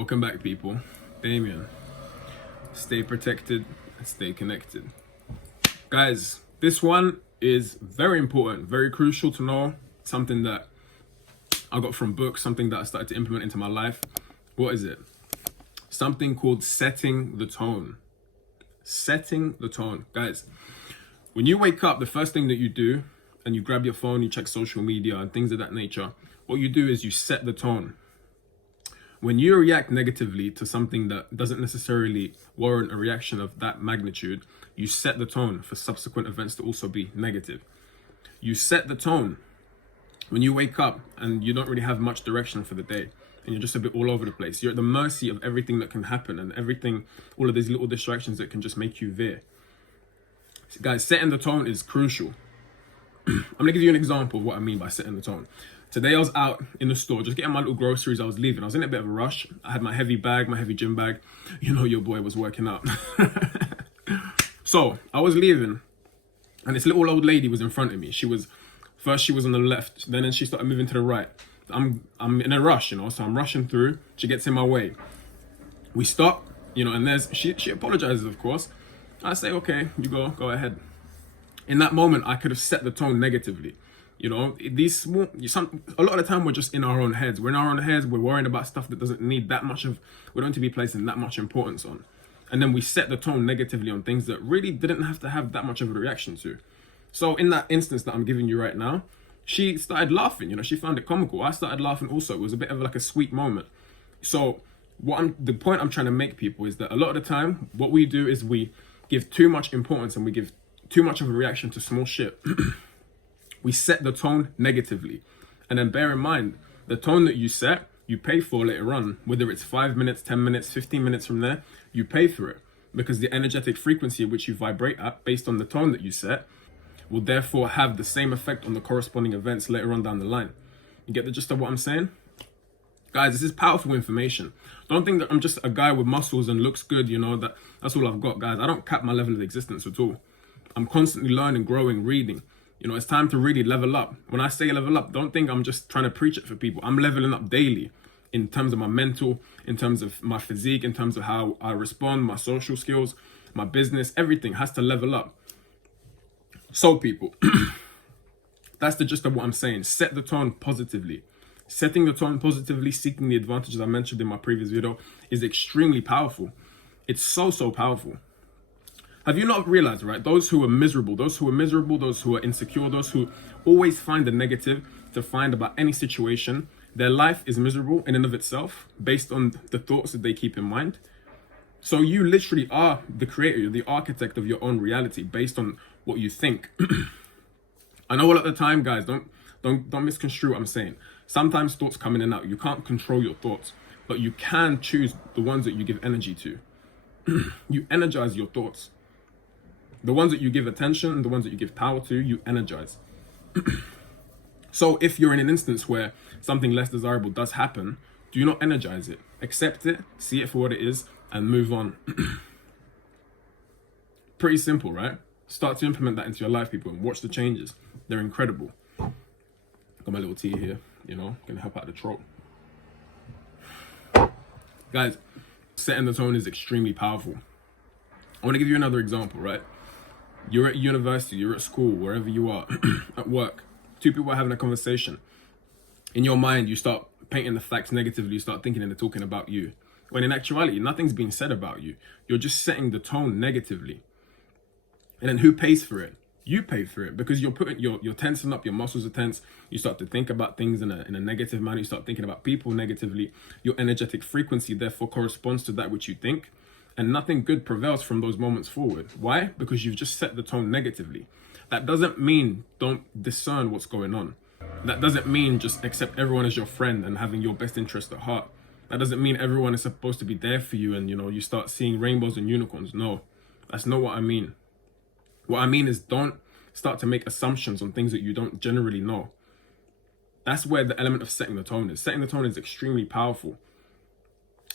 Welcome back, people. Damien. Stay protected and stay connected. Guys, this one is very important, very crucial to know. Something that I got from books, something that I started to implement into my life. What is it? Something called setting the tone. Setting the tone. Guys, when you wake up, the first thing that you do, and you grab your phone, you check social media and things of that nature, what you do is you set the tone. When you react negatively to something that doesn't necessarily warrant a reaction of that magnitude, you set the tone for subsequent events to also be negative. You set the tone when you wake up and you don't really have much direction for the day and you're just a bit all over the place. You're at the mercy of everything that can happen and everything, all of these little distractions that can just make you veer. So guys, setting the tone is crucial. I'm gonna give you an example of what I mean by setting the tone. Today I was out in the store, just getting my little groceries. I was leaving. I was in a bit of a rush. I had my heavy bag, my heavy gym bag. You know your boy was working out. So I was leaving and this little old lady was in front of me. She was on the left, then she started moving to the right. I'm in a rush, so I'm rushing through. She gets in my way. We stop, and she apologizes, of course. I say, okay, you go ahead. In that moment, I could have set the tone negatively. A lot of the time we're just in our own heads. We're in our own heads. We're worrying about stuff that doesn't need that much we don't need to be placing that much importance on. And then we set the tone negatively on things that really didn't have to have that much of a reaction to. So in that instance that I'm giving you right now, she started laughing. She found it comical. I started laughing also. It was a bit of like a sweet moment. So the point I'm trying to make, people, is that a lot of the time what we do is we give too much importance and we give too much of a reaction to small shit. We set the tone negatively. And then bear in mind, the tone that you set, you pay for later on. Whether it's 5 minutes, 10 minutes, 15 minutes from there, you pay for it. Because the energetic frequency at which you vibrate at, based on the tone that you set, will therefore have the same effect on the corresponding events later on down the line. You get the gist of what I'm saying? Guys, this is powerful information. Don't think that I'm just a guy with muscles and looks good, that's all I've got, guys. I don't cap my level of existence at all. I'm constantly learning, growing, reading. It's time to really level up. When I say level up, don't think I'm just trying to preach it for people. I'm leveling up daily in terms of my mental, in terms of my physique, in terms of how I respond, my social skills, my business, everything has to level up. So people, that's the gist of what I'm saying. Set the tone positively. Setting the tone positively, seeking the advantages I mentioned in my previous video is extremely powerful. It's so powerful. Have you not realized, right? Those who are miserable, those who are insecure, those who always find the negative to find about any situation, their life is miserable in and of itself based on the thoughts that they keep in mind. So you literally are the creator, you're the architect of your own reality based on what you think. I know a lot of the time, guys, don't misconstrue what I'm saying. Sometimes thoughts come in and out. You can't control your thoughts, but you can choose the ones that you give energy to. You energize your thoughts. The ones that you give attention and the ones that you give power to, you energize. So if you're in an instance where something less desirable does happen, do not energize it. Accept it, see it for what it is, and move on. Pretty simple, right? Start to implement that into your life, people, and watch the changes. They're incredible. Got my little tea here, gonna help out the throat. Guys, setting the tone is extremely powerful. I want to give you another example, right? You're at university, you're at school, wherever you are, at work. Two people are having a conversation. In your mind, you start painting the facts negatively, you start thinking and they're talking about you. When in actuality, nothing's being said about you. You're just setting the tone negatively. And then who pays for it? You pay for it because you're tensing up, your muscles are tense. You start to think about things in a negative manner. You start thinking about people negatively. Your energetic frequency therefore corresponds to that which you think. And nothing good prevails from those moments forward. Why? Because you've just set the tone negatively. That doesn't mean don't discern what's going on. That doesn't mean just accept everyone as your friend and having your best interest at heart. That doesn't mean everyone is supposed to be there for you and, you start seeing rainbows and unicorns. No, that's not what I mean. What I mean is don't start to make assumptions on things that you don't generally know. That's where the element of setting the tone is. Setting the tone is extremely powerful.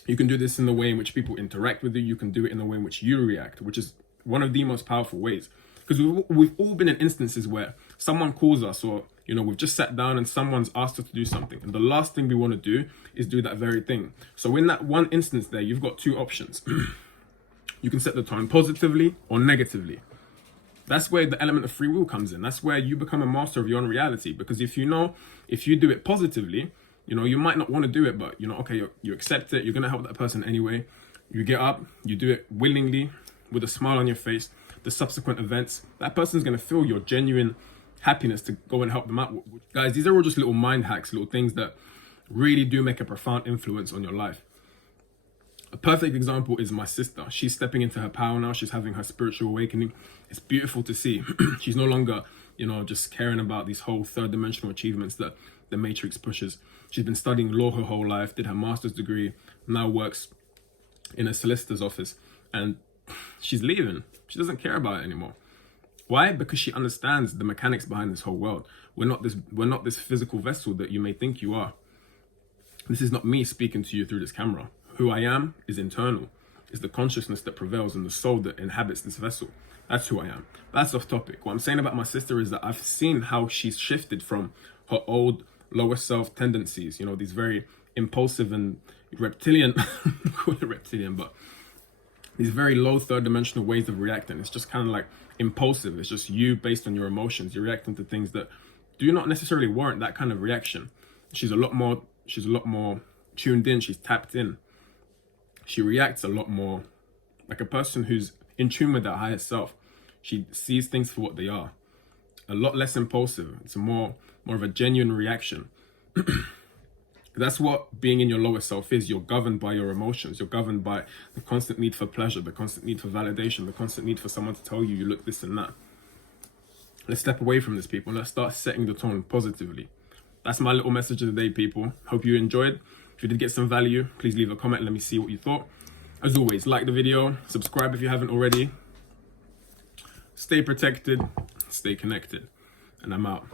You can do this in the way in which people interact with you. You can do it in the way in which you react, which is one of the most powerful ways. Because we've all been in instances where someone calls us, or we've just sat down and someone's asked us to do something, and the last thing we want to do is do that very thing. So in that one instance there, you've got two options. You can set the tone positively or negatively. That's where the element of free will comes in. That's where you become a master of your own reality. Because if you do it positively, you might not want to do it, but okay, you accept it. You're going to help that person anyway. You get up, you do it willingly with a smile on your face. The subsequent events, that person's going to feel your genuine happiness to go and help them out. Guys, these are all just little mind hacks, little things that really do make a profound influence on your life. A perfect example is my sister. She's stepping into her power now. She's having her spiritual awakening. It's beautiful to see. She's no longer, just caring about these whole third dimensional achievements that the Matrix pushes. She's been studying law her whole life, did her master's degree, now works in a solicitor's office, and she's leaving. She doesn't care about it anymore. Why? Because she understands the mechanics behind this whole world. We're not this physical vessel that you may think you are. This is not me speaking to you through this camera. Who I am is internal. It's the consciousness that prevails and the soul that inhabits this vessel. That's who I am. That's off topic. What I'm saying about my sister is that I've seen how she's shifted from her old lower self tendencies, these very impulsive and reptilian, call it reptilian, but these very low third dimensional ways of reacting. It's just kind of like impulsive. It's just you based on your emotions. You're reacting to things that do not necessarily warrant that kind of reaction. She's a lot more tuned in. She's tapped in. She reacts a lot more like a person who's in tune with that higher self. She sees things for what they are. A lot less impulsive. It's more of a genuine reaction. That's what being in your lower self is. You're governed by your emotions. You're governed by the constant need for pleasure, the constant need for validation, the constant need for someone to tell you look this and that. Let's step away from this, people. Let's start setting the tone positively. That's my little message of the day, people. Hope you enjoyed. If you did get some value, please leave a comment. Let me see what you thought. As always, like the video, subscribe if you haven't already. Stay protected, stay connected, and I'm out.